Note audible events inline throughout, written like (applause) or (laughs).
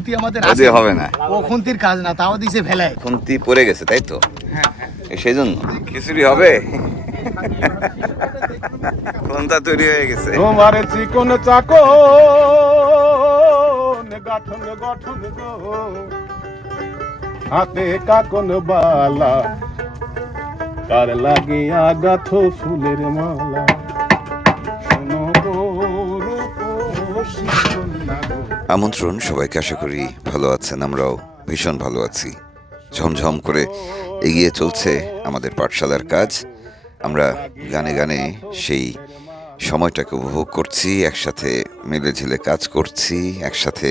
খুন্তি আমাদের আছে। হবে না। ও খুন্তির কাজ না তাও দিছে ফেলায় খুন্তি পড়ে গেছে তাই তো? হ্যাঁ এ সেই জন্য খিচুড়ি হবে? কোনটা তৈরি হয়ে গেছে। তোমার চিকন চাকন গঠন গঠন গো। হাতে কাকন বালা কার লাগিয়া গাথ ফুলের মালা। আমন্ত্রণ সবাইকে আশা করি ভালো আছেন, আমরাও ভীষণ ভালো আছি। ঝমঝম করে এগিয়ে চলছে আমাদের পাঠশালার কাজ। আমরা গানে গানে সেই সময়টাকে উপভোগ করছি, একসাথে মিলে ঝিলে কাজ করছি, একসাথে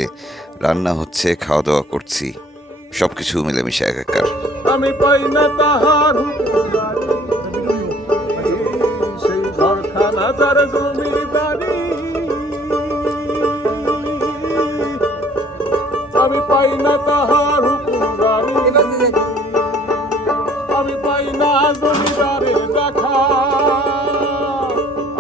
রান্না হচ্ছে খাওয়া দাওয়া করছি সব কিছু মিলেমিশে একাকার। আমি পাই না তাহার আমি পাই না জমিদারের দেখা।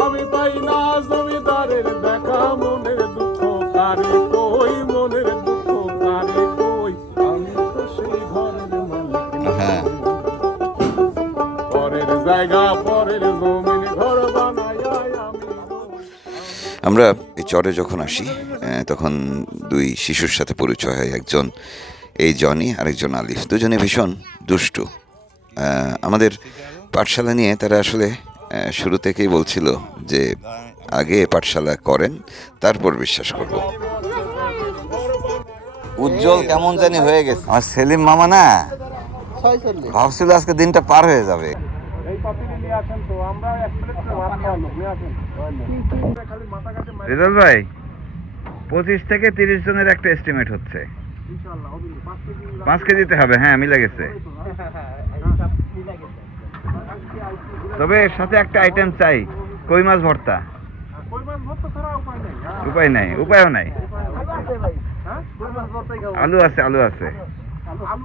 আমি পাই না জমিদারের দেখা মনের দুঃখ কারে কই মনের দুঃখ কারে কই? আমি তো সেই ঘরের মালিক। হ্যাঁ। পরের জায়গা পরের জমিন ঘর বানাইয়া আমি। আমরা চরে যখন আসি তখন দুই শিশুর সাথে পরিচয় হয় একজন এই জনি আরেকজন আলিফ। দুজনে ভীষণ দুষ্টু। আমাদের পাঠশালা নিয়ে তারা আসলে শুরু থেকেই বলছিল যে আগে পাঠশালা করেন তারপর বিশ্বাস করব। উজ্জ্বল কেমন জানি হয়ে গেছে। আমার সেলিম মামা না? ভাবছিল আজকে দিনটা পার হয়ে যাবে। এই নিয়ে আসেন তো আমরা এক প্লেট ভাত খাওয়ানো আসেন। খালি মাথা রেজাল ভাই পঁচিশ থেকে তিরিশ জনের একটা এস্টিমেট হচ্ছে। পাঁচ কেজিতে হবে হ্যাঁ মিলে গেছে। তবে সাথে একটা আইটেম চাই কই মাছ ভর্তা? উপায় নেই। হ্যাঁ। উপায় নাই উপায়ও নাই। হ্যাঁ? আলু আছে আলু আছে। আলু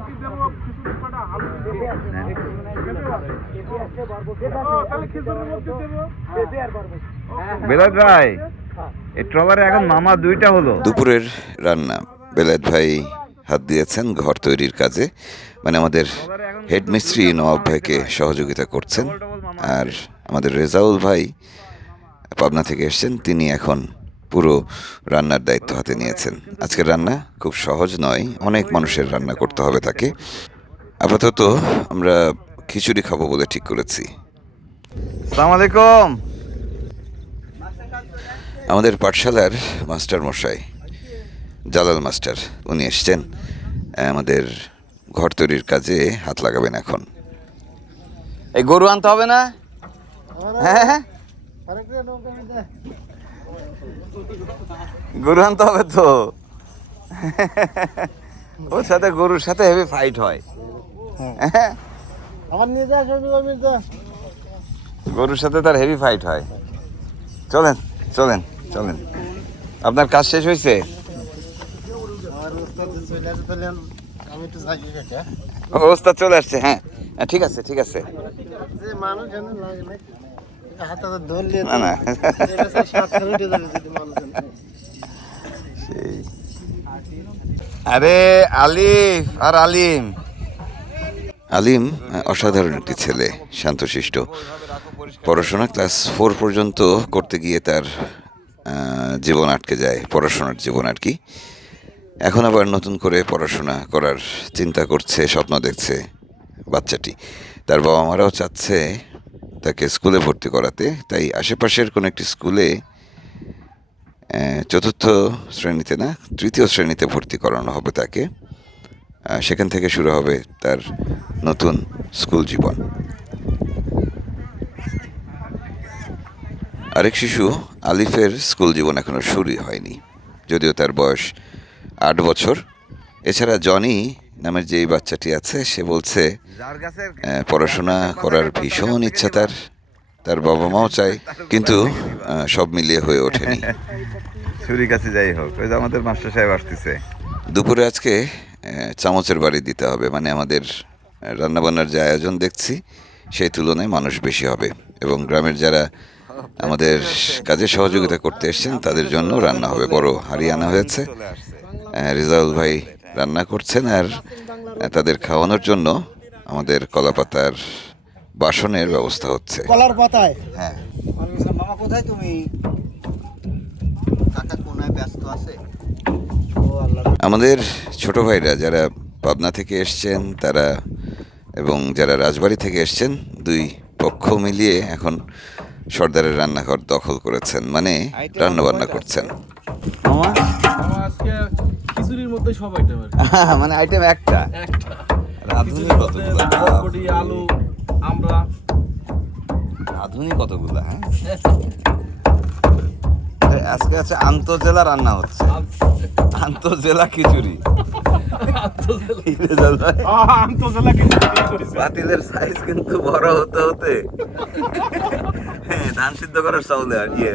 দেবো? বেলাদ ভাই এই ট্রলারে এখন মামা দুইটা হলো। দুপুরের রান্না। বেলায়েত ভাই হাত দিয়েছেন ঘর তৈরির কাজে। মানে আমাদের হেডমিস্ত্রি নবাব ভাইকে সহযোগিতা করছেন। আর আমাদের রেজাউল ভাই পাবনা থেকে এসেছেন। তিনি এখন পুরো রান্নার দায়িত্ব হাতে নিয়েছেন। আজকের রান্না খুব সহজ নয় অনেক মানুষের রান্না করতে হবে তাকে। আপাতত আমরা খিচুড়ি খাব বলে ঠিক করেছি। সালাম আলাইকুম। আমাদের পাঠশালার মাস্টার মশাই জালাল মাস্টার উনি এসছেন। আমাদের ঘর তৈরির কাজে হাত লাগাবেন এখন। এই গরু আনতে হবে না? হ্যাঁ গরু আনতে হবে তো। ওর সাথে গরুর সাথে হেভি ফাইট হয়। হ্যাঁ। আমার নিয়ে যা আমি তো গরুর সাথে তার হেভি ফাইট হয়। চলেন চলেন। চলেন। আপনার কাজ শেষ হয়েছে অবস্থা চলে আসছে হ্যাঁ। হ্যাঁ, ঠিক আছে ঠিক আছে। আরে আলিফ আর আলিম। আলিম অসাধারণ একটি ছেলে শান্তশিষ্ট। পড়াশোনা ক্লাস ফোর পর্যন্ত করতে গিয়ে তার জীবন আটকে যায়, পড়াশোনার জীবন আর কি। এখন আবার নতুন করে পড়াশোনা করার চিন্তা করছে, স্বপ্ন দেখছে বাচ্চাটি। তার বাবা মারাও চাচ্ছে তাকে স্কুলে ভর্তি করাতে। তাই আশেপাশের কোনো একটি স্কুলে চতুর্থ শ্রেণীতে না, তৃতীয় শ্রেণীতে ভর্তি করানো হবে তাকে। সেখান থেকে শুরু হবে তার নতুন স্কুল জীবন। আরেক শিশু আলিফের স্কুল জীবন এখনও শুরুই হয়নি যদিও তার বয়স আট বছর। এছাড়া জনি নামের যেই বাচ্চাটি আছে সে বলছে পড়াশোনা করার ভীষণ ইচ্ছা তার তার বাবা মাও চায় কিন্তু সব মিলিয়ে হয়ে ওঠেনি। (laughs) ছুরি কাছে যাই হোক ওই যে আমাদের মাস্টার সাহেব আসতেছে। দুপুরে আজকে চামচের বাড়ি দিতে হবে মানে আমাদের রান্নাবান্নার যে আয়োজন দেখছি সেই তুলনায় মানুষ বেশি হবে। এবং গ্রামের যারা আমাদের কাজে সহযোগিতা করতে এসেছেন তাদের জন্য রান্না হবে। বড় হাড়ি আনা হয়েছে রেজাউল ভাই রান্না করছেন আর তাদের খাওয়ানোর জন্য আমাদের কলাপাতার বাসনের ব্যবস্থা হচ্ছে। কলার পাতায়? হ্যাঁ। মামা কোথায় তুমি? কাকা কোনায় ব্যস্ত আছে? আমাদের ছোট ভাইরা যারা পাবনা থেকে এসছেন তারা এবং যারা রাজবাড়ি থেকে এসছেন দুই পক্ষ মিলিয়ে এখন সর্দারের রান্নাঘর দখল করেছেন মানে রান্না বান্না করছেন। মামা? আজকে খিচুড়ির মধ্যে সব আইটেম (laughs) মানে আইটেম একটা। একটা। রাঁধুনি কতগুলো? আলু আমরা। রাঁধুনি কতগুলো হ্যাঁ? (laughs) আজকে আছে আন্তজেলা রান্না হচ্ছে। আন্তজেলা খিচুড়ি। পাতিলের সাইজ কিন্তু বড় হতে হতে। হ্যাঁ, ধান সিদ্ধ করার চাউলে ইয়ে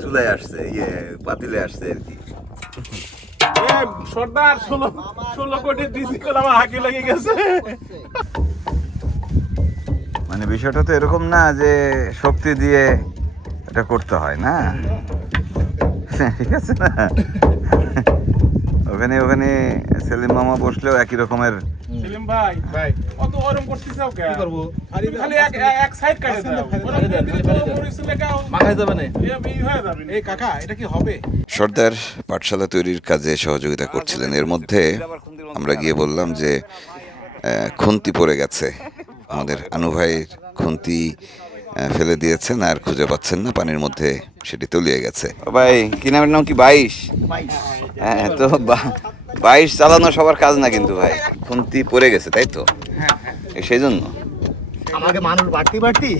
চুলায় আসছে ইয়ে পাতিলে আসছে আর কি। সর্দার ষোলো ষোলো কোটি ডিসি আমার হাঁকি লেগে গেছে। মানে বিষয়টা তো এরকম না যে শক্তি দিয়ে এটা করতে হয় না? ঠিক আছে না? ওখানে ওখানে সেলিম মামা বসলেও একই রকমের। সেলিম ভাই ভাই। কত গরম করছিস কি? করব? খালি এক এক সাইড কাটে দাও। ওরম করলে তো মরিচ লেগা মাখাই যাবে না। এই হয়ে যাবে এই কাকা এটা কি হবে? সর্দার পাঠশালা তৈরির কাজে সহযোগিতা করছিলেন। এর মধ্যে আমরা গিয়ে বললাম যে খুন্তি পড়ে গেছে। আমাদের আনু ভাইয়ের খুন্তি ফেলে দিয়েছেন আর খুঁজে পাচ্ছেন না পানির মধ্যে সেটি তলিয়ে গেছে। ভাই কি নামের নাম কি? বাইশ? হ্যাঁ তো বা- বাইশ চালানো সবার কাজ না কিন্তু ভাই খুন্তি পড়ে গেছে তাই তো? সেই জন্য? আমাকে মানুষ বাড়তি বাড়তি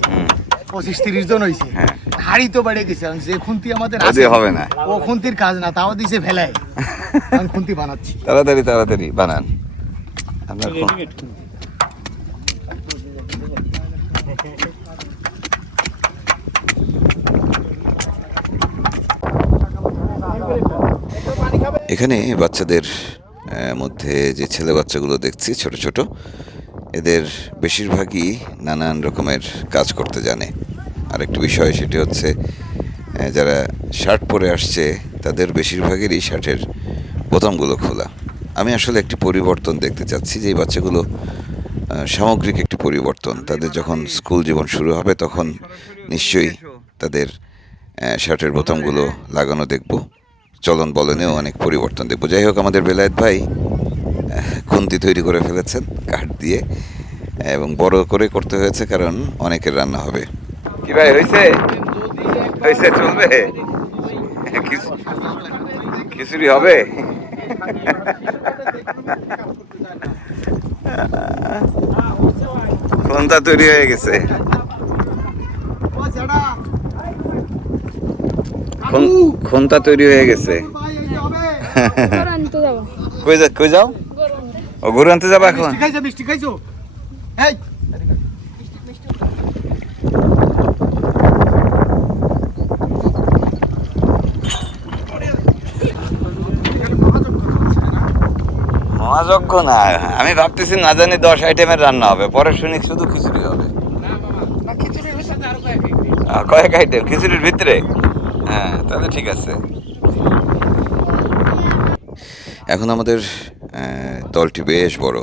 পঁচিশ তিরিশ জন হয়েছে হ্যাঁ। হাড়ি তো বেড়ে গেছে যে খুন্তি আমাদের আছে হবে না। ও খুন্তির কাজ না তাও দিছে ফেলায়। (laughs) আমি খুন্তি বানাচ্ছি। তাড়াতাড়ি তাড়াতাড়ি বানান। আপনার এখানে বাচ্চাদের মধ্যে যে ছেলে বাচ্চাগুলো দেখছি, ছোট ছোট, এদের বেশিরভাগই নানান রকমের কাজ করতে জানে। আরেকটি বিষয় সেটি হচ্ছে যারা শার্ট পরে আসছে, তাদের বেশিরভাগেরই শার্টের বোতামগুলো খোলা। আমি আসলে একটি পরিবর্তন দেখতে চাচ্ছি যে এই বাচ্চাগুলো সামগ্রিক একটি পরিবর্তন। তাদের যখন স্কুল জীবন শুরু হবে, তখন নিশ্চয়ই তাদের শার্টের বোতামগুলো লাগানো দেখব। চলন বলনেও অনেক পরিবর্তন দেখব। যাই হোক, আমাদের বেলায়েত ভাই, খুন্তি তৈরি করে ফেলেছেন, কাঠ দিয়ে, এবং বড় করে করতে হয়েছে, কারণ অনেকের রান্না হবে। কি ভাই হয়েছে হয়েছে চলবে? খিচুড়ি হবে? কোনটা তৈরি হয়ে গেছে। কোনটা তৈরি হয়ে গেছে। (laughs) কই যা কই যাও? ও গরু আনতে যাবা এখন? খাইছো মিষ্টি খাইছো? এই! মহাযজ্ঞ না আমি ভাবতেছি না জানি দশ আইটেমের রান্না হবে পরে শুনি শুধু খিচুড়ি হবে। কয়েক আইটেম খিচুড়ির ভিতরে? হ্যাঁ তাহলে ঠিক আছে। এখন আমাদের দলটি বেশ বড়।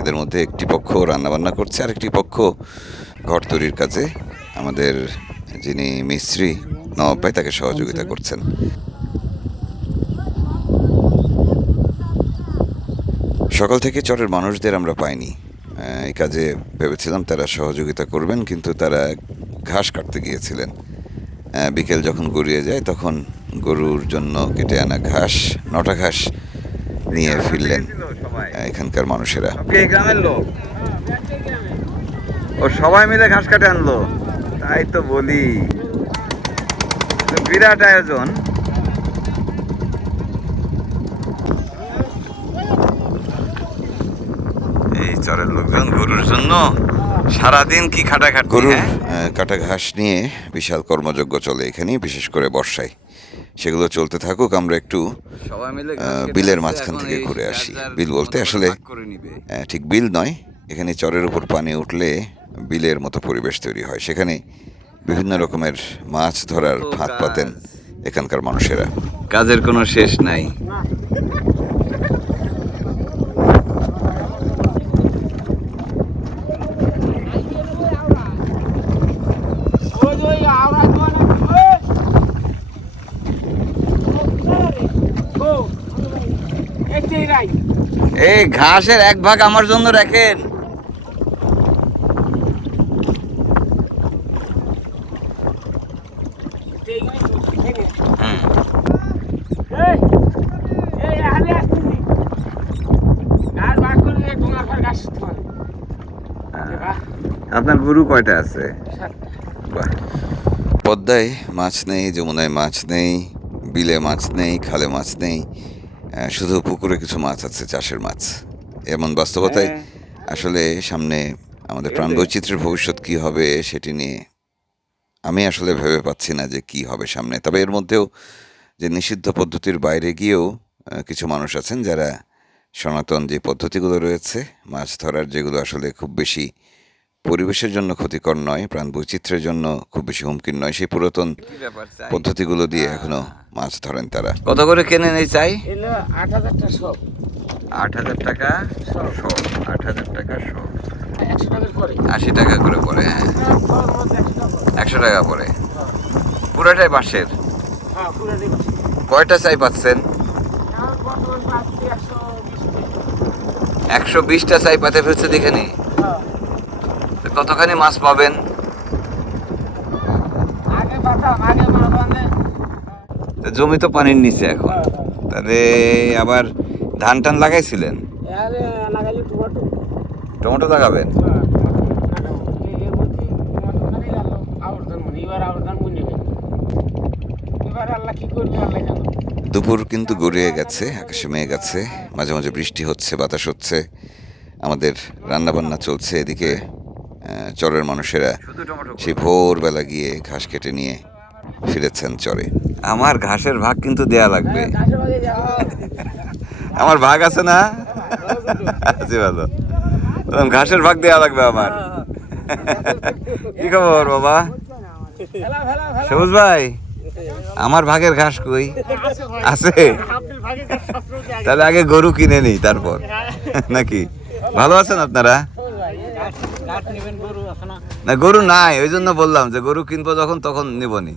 এদের মধ্যে একটি পক্ষ রান্নাবান্না করছে আর একটি পক্ষ ঘর তৈরির কাজে। আমাদের যিনি মিস্ত্রি নবাব ভাই, তাকে সহযোগিতা করছেন। সকাল থেকে চরের মানুষদের আমরা পাইনি। এই কাজে ভেবেছিলাম তারা সহযোগিতা করবেন, কিন্তু তারা ঘাস কাটতে গিয়েছিলেন। বিকেল যখন গড়িয়ে যায় তখন গরুর জন্য কেটে আনা ঘাস নটা ঘাস নিয়ে ফিরলেন এখানকার মানুষেরা। গ্রামের লোক? ও সবাই মিলে ঘাস কাটে আনলো। তাই তো বলি। বিরাট আয়োজন। এই চরের লোকজন গরুর জন্য সারাদিন কি খাটাখাট গরুর আহ, কাটা ঘাস নিয়ে বিশাল কর্মযজ্ঞ চলে এখানে বিশেষ করে বর্ষায়। সেগুলো চলতে থাকুক আমরা একটু বিলের মাঝখান থেকে ঘুরে আসি। বিল বলতে আসলে ঠিক বিল নয় এখানে চরের উপর পানি উঠলে বিলের মতো পরিবেশ তৈরি হয়। সেখানে বিভিন্ন রকমের মাছ ধরার ফাঁক পাতেন এখানকার মানুষেরা। কাজের কোনো শেষ নাই। এই ঘাসের এক ভাগ আমার জন্য রাখেন। আপনার গরু কয়টা আছে? পদ্মায় মাছ নেই যমুনায় মাছ নেই বিলে মাছ নেই খালে মাছ নেই শুধু পুকুরে কিছু মাছ আছে চাষের মাছ। এমন বাস্তবতায় আসলে সামনে আমাদের প্রাণ বৈচিত্র্যের ভবিষ্যৎ কী হবে সেটি নিয়ে আমি আসলে ভেবে পাচ্ছি না যে কি হবে সামনে। তবে এর মধ্যেও যে নিষিদ্ধ পদ্ধতির বাইরে গিয়েও কিছু মানুষ আছেন যারা সনাতন যে পদ্ধতিগুলো রয়েছে মাছ ধরার যেগুলো আসলে খুব বেশি পরিবেশের জন্য ক্ষতিকর নয় প্রাণ বৈচিত্র্যের জন্য খুব বেশি হুমকির নয়। সেই পুরাতন পদ্ধতিগুলো দিয়ে এখনও মাছ ধরেন তারা। কত করে কেনেন এই চাই? আট হাজারটা সব। আট হাজার টাকা শো আট হাজার টাকা টাকার আশি টাকা করে পড়ে হ্যাঁ। একশো টাকা পরে। পড়ে পুরোটাই বাঁশের? হ্যাঁ বাকি। কয়টা চাই পাচ্ছেন? একশো বিশ টাকা। একশো বিশটা চাই পাতে ফেলছে দেখে নি? হ্যাঁ। কতখানি মাছ পাবেন? জমি তো পানির নিচে এখন। তাহলে আবার ধান টান লাগাইছিলেন? টমেটো। লাগাবেন? হ্যাঁ, দুপুর কিন্তু গড়িয়ে গেছে আকাশে মেয়ে গেছে মাঝে মাঝে বৃষ্টি হচ্ছে বাতাস হচ্ছে আমাদের রান্নাবান্না চলছে এদিকে চরের মানুষেরা সেই ভোরবেলা গিয়ে ঘাস কেটে নিয়ে ফিরেছেন চরে। আমার ঘাসের ভাগ কিন্তু দেয়া লাগবে। (laughs) আমার ভাগ আছে না? (laughs) ভালো। ঘাসের ভাগ দেয়া লাগবে আমার। (laughs) কি খবর বাবা? সবুজ ভাই আমার ভাগের ঘাস কই? আছে। তাহলে আগে গরু কিনে নিই তারপর। নাকি? ভালো আছেন আপনারা গাছ গাছ নেবেন গরু এখন না, গরু নাই, ওই জন্য বললাম যে গরু কিনবো যখন, তখন নিবনি।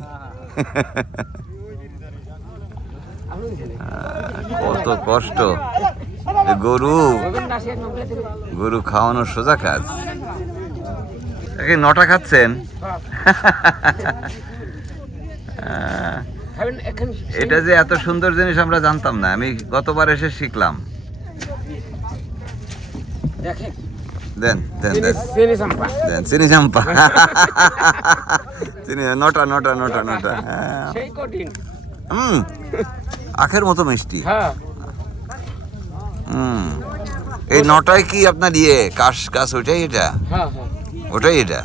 কত কষ্ট। গরু গরু খাওয়ানোর সোজা কাজ। নটা খাচ্ছেন? এটা যে এত সুন্দর জিনিস আমরা জানতাম না, আমি গতবার এসে শিখলাম। দেখেন। দেন দেন দেন। চিনি চাম্পা। দেন চিনি চাম্পা। চিনি নটা নটা নটা নটা। সেই কঠিন। হুম আখের মতো মিষ্টি। হ্যাঁ। হুম এই নটায় কি আপনার ইয়ে কাশ কাশ ওটাই এটা? হ্যাঁ হ্যাঁ। ওটাই এটা?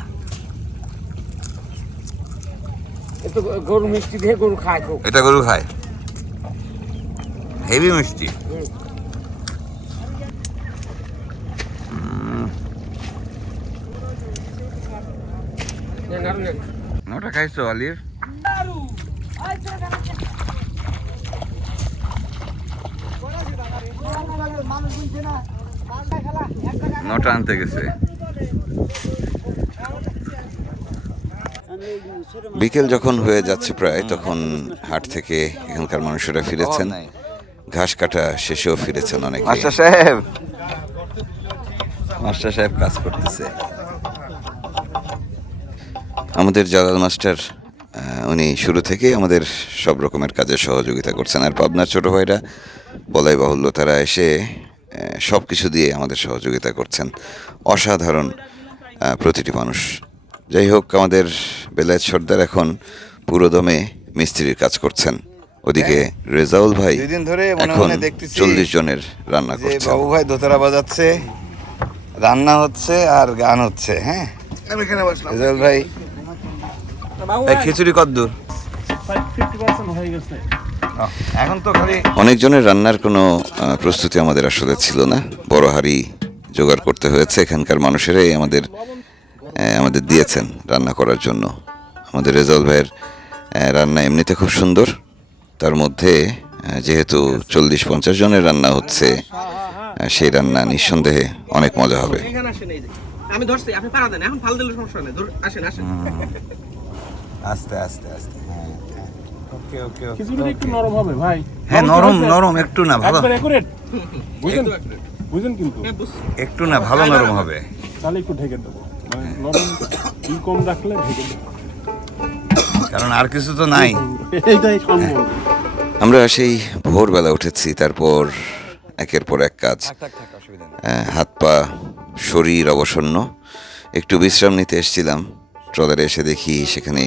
গরু মিষ্টি দিয়ে গরু খায় এটা গরু খায়। হেভি মিষ্টি। নটা খাইছো আলিফ? নটা আনতে গেছে। বিকেল যখন হয়ে যাচ্ছে প্রায় তখন হাট থেকে এখানকার মানুষেরা ফিরেছেন। ঘাস কাটা শেষেও ফিরেছেন অনেকে। মাস্টার সাহেব! মাস্টার সাহেব কাজ করতেছে। আমাদের জালাল মাস্টার উনি শুরু থেকেই আমাদের সব রকমের কাজে সহযোগিতা করছেন। আর পাবনার ছোট ভাইরা বলাই বাহুল্য তারা এসে সব কিছু দিয়ে আমাদের সহযোগিতা করছেন। অসাধারণ প্রতিটি মানুষ। যাই হোক আমাদের বেলায়েত সর্দার এখন পুরোদমে মিস্ত্রির কাজ করছেন। ওদিকে রেজাউল ভাই দুই দিন ধরে মনে এখন মনে দেখতেছি চল্লিশ জনের রান্না যে করছেন বাবু ভাই দোতারা বাজাচ্ছে রান্না হচ্ছে আর গান হচ্ছে হ্যাঁ? রেজাউল ভাই খিচুড়ি কদ্দূর এখন তো খালি অনেকজনের রান্নার কোনো প্রস্তুতি আমাদের আসলে ছিল না। বড় হাড়ি জোগাড় করতে হয়েছে। এখানকার মানুষেরাই আমাদের আমাদের দিয়েছেন রান্না করার জন্য। আমাদের রেজাল ভাইয়ের রান্না এমনিতে খুব সুন্দর। তার মধ্যে যেহেতু চল্লিশ পঞ্চাশ জনের রান্না হচ্ছে সেই রান্না নিঃসন্দেহে অনেক মজা হবে। আমি ধরছি আপনি পাড়া দেন এখন ফাল দিলে সমস্যা নেই ধর আসেন আসেন। আস্তে আস্তে আস্তে হ্যাঁ, হ্যাঁ। ওকে ওকে খিচুড়িটা একটু নরম হবে ভাই। হ্যাঁ নরম নরম একটু না ভালো। একবার একুরেট বুঝেন? বুঝেন কিন্তু। একটু না ভালো নরম হবে। তাহলে একটু ঢেকে দেবো। মানে নরম ই কম রাখলে ঢেকে দেবো। কারণ আর কিছু তো নাই। এইটাই সম্ভব। আমরা সেই ভোরবেলা উঠেছি তারপর একের পর এক কাজ। হাত পা শরীর অবসন্ন। একটু বিশ্রাম নিতে এসেছিলাম। ট্রলারে এসে দেখি সেখানে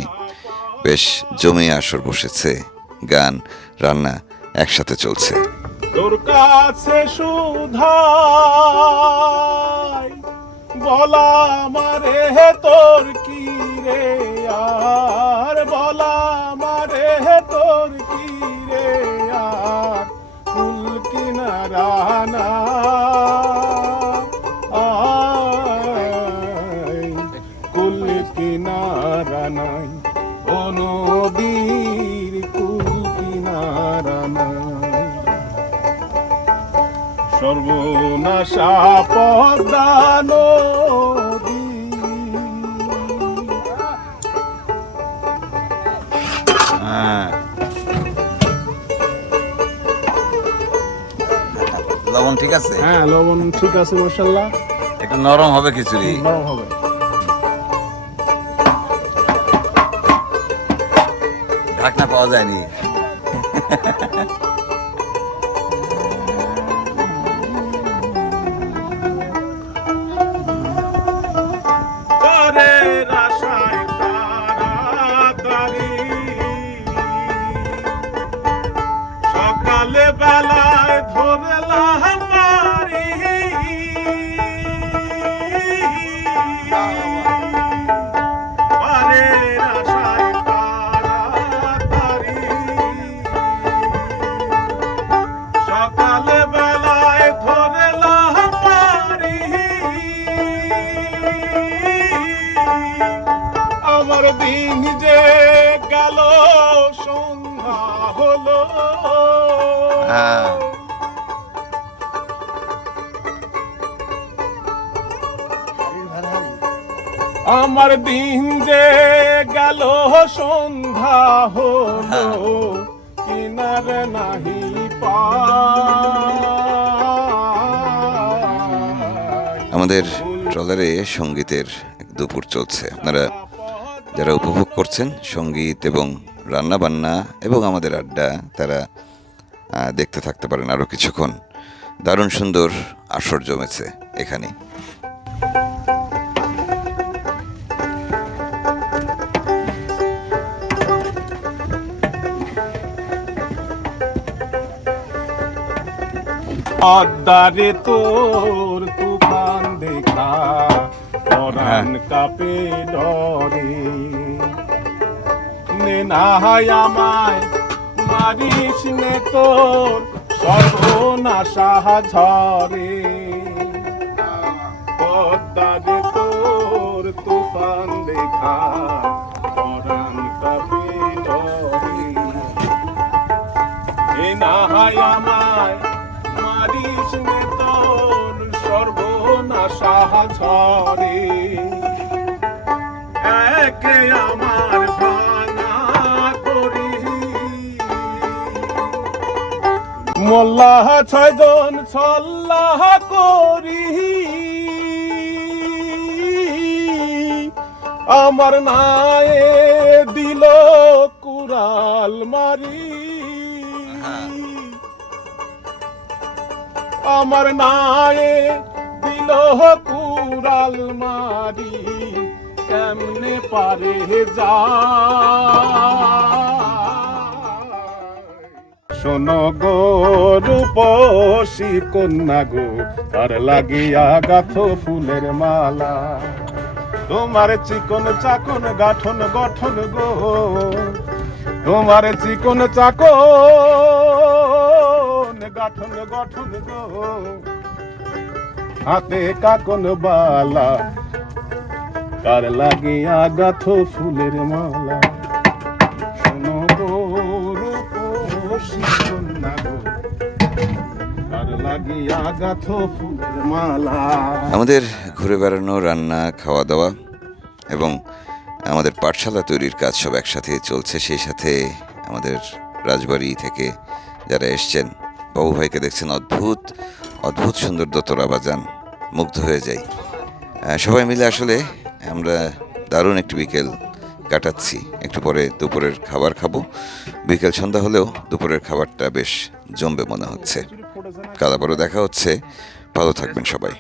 বেশ জমে আসর বসেছে। গান, রান্না একসাথে চলছে। তোর কাছে সুধাই, বলা মারে তোর কি রে? আর বলা মারে তোর কি রে? আর ফুল কিনারা না। কুল কিনারা নাই। ও সর্বনাশা পদ্মা হ্যাঁ। লবণ ঠিক আছে? হ্যাঁ লবণ ঠিক আছে মশাল্লাহ একটু নরম হবে খিচুড়ি। নরম হবে। যায়নি। আমার দিন যে গেল, সন্ধ্যা হলো, কিনার নাহি আমাদের ট্রলারে সঙ্গীতের দুপুর চলছে। আপনারা যারা উপভোগ করছেন সংগীত এবং রান্না বান্না এবং আমাদের আড্ডা তারা দেখতে থাকতে পারেন আরও কিছুক্ষণ। দারুণ সুন্দর আসর জমেছে এখানে আদারে তোর তুফান দেখা পরাণ কাপে ডরে। নে না হয় আমায়। মারিস নে তোর সর্বনাশা ঝরে পদ্মারে তোর তুফান দেখা, পরাণ ডরে এ না হয় আমায়, মারিস নে সর্বনাশা ঝরে একে মোল্লাহ ছয়জন ছল্লাহ করি। আমার নায়ে দিল কুরাল মারি। আমার নায়ে দিল কুরাল মারি। কেমনে পারে যা? শোনো গো রূপসী কন্যা গো আর লাগিয়া গাথ ফুলের মালা। তোমার চিকন চাকন গাঠন গঠন গো, তোমার চিকন চাকন গাঠন গঠন গো। হাতে কাকন বালা কার লাগিয়া গাথ ফুলের মালা। আমাদের ঘুরে বেড়ানো, রান্না খাওয়া দাওয়া এবং আমাদের পাঠশালা তৈরির কাজ সব একসাথে চলছে। সেই সাথে আমাদের রাজবাড়ি থেকে যারা এসছেন, বাবু ভাইকে দেখছেন, অদ্ভুত অদ্ভুত সুন্দর দোতরা বাজান, মুগ্ধ হয়ে যাই। সবাই মিলে আসলে আমরা দারুণ একটি বিকেল কাটাচ্ছি। একটু পরে দুপুরের খাবার খাব। বিকেল সন্ধ্যা হলেও দুপুরের খাবারটা বেশ জমবে মনে হচ্ছে। কাল দেখা হচ্ছে। ভালো থাকবেন সবাই।